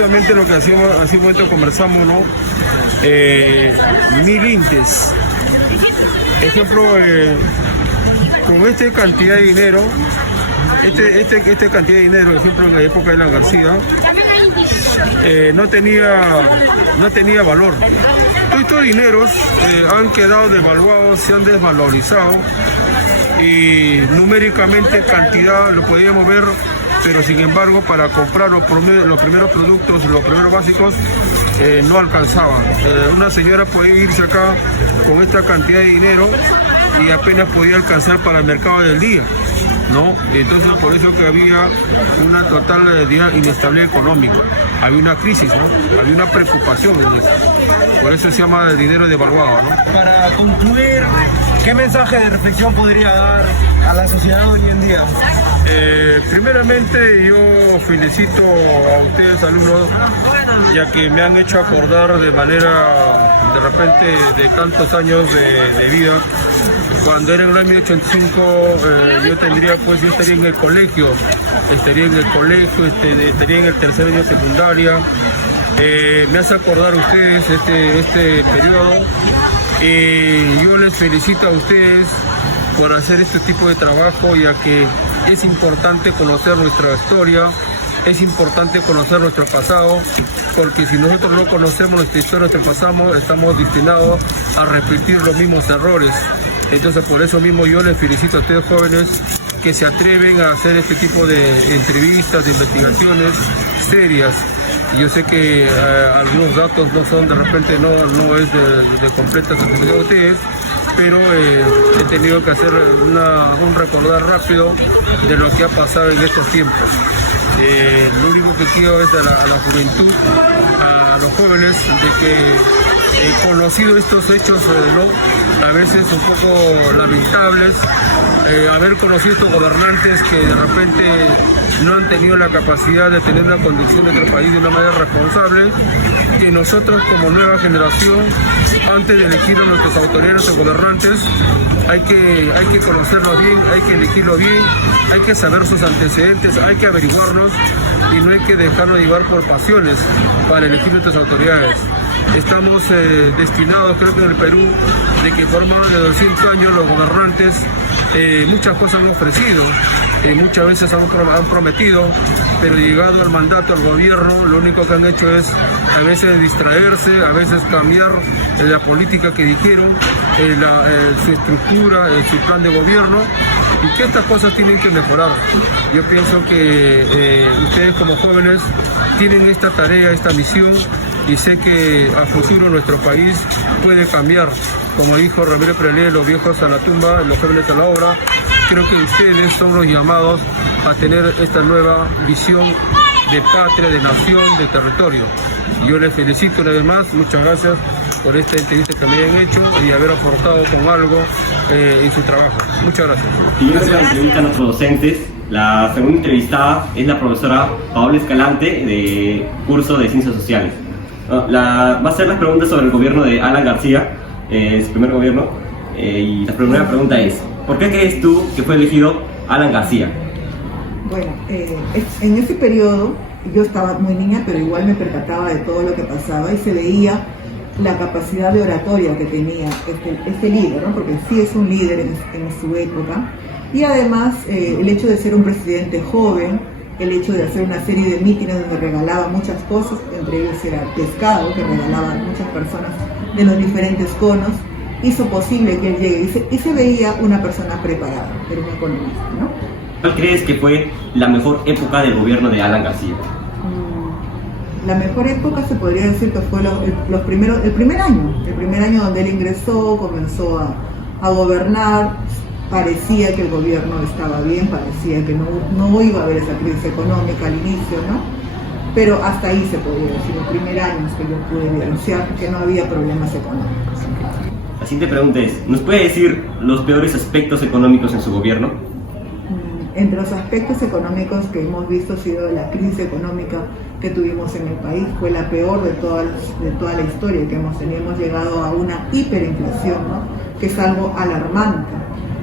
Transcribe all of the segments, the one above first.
justamente lo que hacíamos, hace un momento conversamos, ¿no? 1000 intes. Ejemplo, con esta cantidad de dinero, esta cantidad de dinero, ejemplo, en la época de Alan García, no tenía valor. Todos estos dineros han quedado devaluados, se han desvalorizado y numéricamente cantidad lo podíamos ver, pero sin embargo para comprar los primeros productos, los primeros básicos, no alcanzaban. Una señora podía irse acá con esta cantidad de dinero y apenas podía alcanzar para el mercado del día, ¿no? Entonces por eso que había una total inestabilidad económica, había una crisis, ¿no? Había una preocupación en eso. Por eso se llama el dinero devaluado, ¿no? Para concluir, ¿qué mensaje de reflexión podría dar a la sociedad hoy en día? Primeramente yo felicito a ustedes, alumnos, ya que me han hecho acordar de manera, de repente, de tantos años de vida. Cuando era en el año 85, yo estaría en el colegio, estaría en el tercer año de secundaria. Me hace acordar a ustedes este periodo y yo les felicito a ustedes por hacer este tipo de trabajo, ya que es importante conocer nuestra historia, es importante conocer nuestro pasado, porque si nosotros no conocemos nuestra historia, nuestro pasado, estamos destinados a repetir los mismos errores. Entonces por eso mismo yo les felicito a ustedes jóvenes que se atreven a hacer este tipo de entrevistas, de investigaciones serias. Yo sé que algunos datos no son, de repente no es de completa satisfacción de ustedes, pero he tenido que hacer un recordar rápido de lo que ha pasado en estos tiempos. Lo único que quiero es a la juventud, a los jóvenes, de que conocido estos hechos, ¿no? A veces un poco lamentables, haber conocido estos gobernantes que de repente no han tenido la capacidad de tener la conducción de nuestro país de una manera responsable, que nosotros como nueva generación, antes de elegir a nuestras autoridades, nuestros gobernantes, hay que conocerlos bien, hay que elegirlos bien, hay que saber sus antecedentes, hay que averiguarlos y no hay que dejarnos llevar por pasiones para elegir nuestras autoridades. Estamos destinados, creo que en el Perú, de que por más de 200 años los gobernantes muchas cosas han ofrecido, muchas veces han prometido, pero llegado al mandato, al gobierno, lo único que han hecho es a veces distraerse, a veces cambiar la política que dijeron, su estructura, su plan de gobierno, y que estas cosas tienen que mejorar. Yo pienso que ustedes como jóvenes tienen esta tarea, esta misión, y sé que a futuro nuestro país puede cambiar. Como dijo Ramírez Prelé, los viejos a la tumba, los jóvenes a la obra. Creo que ustedes son los llamados a tener esta nueva visión de patria, de nación, de territorio. Yo les felicito una vez más, muchas gracias por esta entrevista que me han hecho y haber aportado con algo en su trabajo. Muchas gracias. Siguiendo con la entrevista a nuestros docentes, la segunda entrevistada es la profesora Paola Escalante, de curso de Ciencias Sociales. Va a hacer las preguntas sobre el gobierno de Alan García, su primer gobierno, y la primera pregunta es: ¿por qué crees tú que fue elegido Alan García? Bueno, en ese periodo yo estaba muy niña, pero igual me percataba de todo lo que pasaba y se veía la capacidad de oratoria que tenía este líder, ¿no? Porque sí es un líder en su época, y además el hecho de ser un presidente joven, el hecho de hacer una serie de mítines donde regalaba muchas cosas, entre ellos era pescado, que regalaban muchas personas de los diferentes conos, hizo posible que él llegue y se veía una persona preparada, era un economista, ¿no? ¿Cuál crees que fue la mejor época del gobierno de Alan García? La mejor época se podría decir que fue el primer año donde él ingresó, comenzó a gobernar. Parecía que el gobierno estaba bien, parecía que no iba a haber esa crisis económica al inicio, ¿no? Pero hasta ahí se podría decir, el primer año es que yo pude evidenciar que no había problemas económicos. La siguiente pregunta es: ¿nos puede decir los peores aspectos económicos en su gobierno? Entre los aspectos económicos que hemos visto ha sido la crisis económica que tuvimos en el país, fue la peor de toda la historia que hemos tenido. Hemos llegado a una hiperinflación, ¿no? Que es algo alarmante.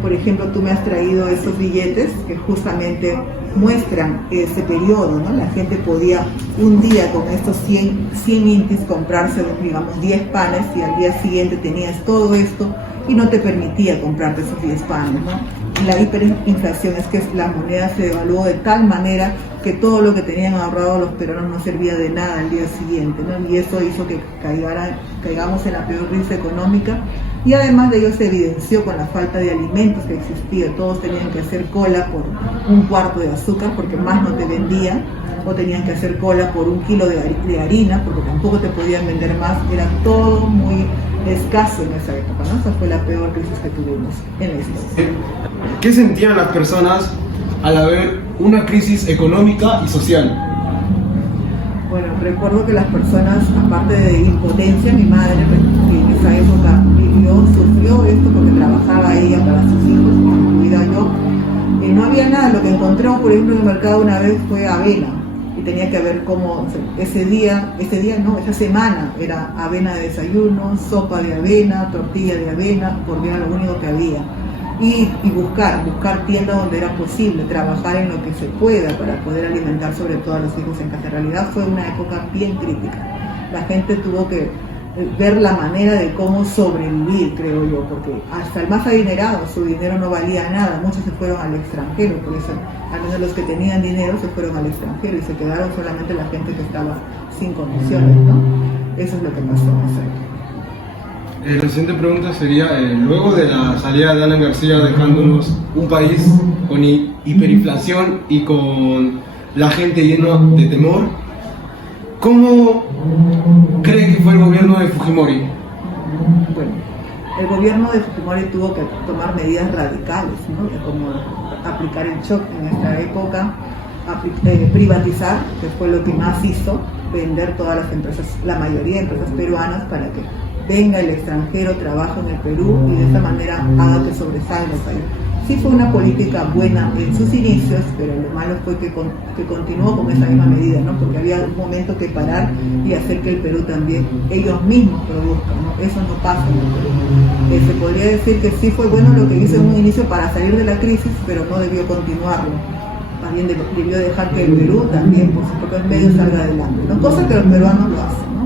Por ejemplo, tú me has traído estos billetes que justamente muestran ese periodo, ¿no? La gente podía un día con estos 100 intis comprarse, digamos, 10 panes, y al día siguiente tenías todo esto y no te permitía comprarte esos 10 panes, ¿no? La hiperinflación es que la moneda se devaluó de tal manera que todo lo que tenían ahorrado los peruanos no servía de nada al día siguiente, ¿no? Y eso hizo que caigamos en la peor crisis económica, y además de ello se evidenció con la falta de alimentos que existía. Todos tenían que hacer cola por un cuarto de azúcar porque más no te vendían, o tenían que hacer cola por un kilo de harina porque tampoco te podían vender más. Era todo muy escaso en esa época, ¿no? Esa fue la peor crisis que tuvimos en la historia. ¿Qué sentían las personas al haber una crisis económica y social? Bueno, recuerdo que las personas, aparte de impotencia, mi madre, que en esa época sufrió esto porque trabajaba ella para sus hijos, incluida yo, no había nada. Lo que encontró, por ejemplo, en el mercado una vez fue avena, y tenía que ver cómo esa semana era avena de desayuno, sopa de avena, tortilla de avena, porque era lo único que había. Y buscar tiendas donde era posible, trabajar en lo que se pueda para poder alimentar sobre todo a los hijos en casa. En realidad fue una época bien crítica. La gente tuvo que ver la manera de cómo sobrevivir, creo yo, porque hasta el más adinerado su dinero no valía nada. Muchos se fueron al extranjero, por eso al menos los que tenían dinero se fueron al extranjero y se quedaron solamente la gente que estaba sin condiciones, ¿no? Eso es lo que pasó en esa época. La siguiente pregunta sería, luego de la salida de Alan García dejándonos un país con hiperinflación y con la gente lleno de temor, ¿cómo cree que fue el gobierno de Fujimori? Bueno, el gobierno de Fujimori tuvo que tomar medidas radicales, ¿no? Como aplicar el shock en esta época, privatizar, que fue lo que más hizo, vender todas las empresas, la mayoría de empresas peruanas, para que venga el extranjero, trabaje en el Perú y de esa manera haga que sobresalga el país. Sí fue una política buena en sus inicios, pero lo malo fue que continuó con esa misma medida, ¿no? Porque había un momento que parar y hacer que el Perú también, ellos mismos produzcan, ¿no? Eso no pasa en el Perú. Se podría decir que sí fue bueno lo que hizo en un inicio para salir de la crisis, pero no debió continuarlo. También debió dejar que el Perú también por sus propios medios salga adelante, ¿no? Cosa que los peruanos lo hacen.